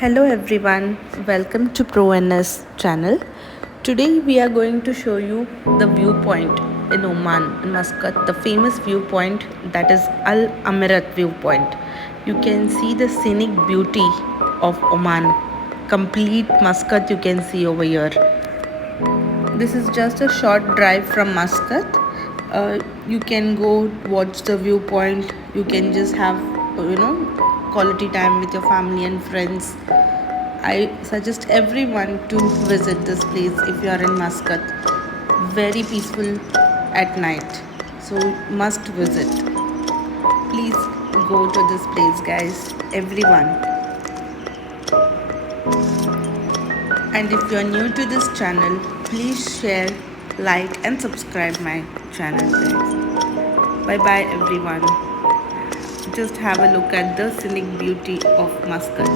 Hello everyone, welcome to ProNS channel. Today we are going to show you the viewpoint in Oman, in Muscat, the famous viewpoint that is Al Amerat Viewpoint. You can see the scenic beauty of Oman. Complete Muscat you can see over here. This is just a short drive from Muscat. You can go watch the viewpoint. You can just have, quality time with your family and friends. I suggest everyone to visit this place if you are in Muscat. Very peaceful at night. So must visit. Please go to this place, guys. Everyone. And if you are new to this channel, please share, like and subscribe my channel, guys. Bye bye everyone. Just have a look at the scenic beauty of Muscat.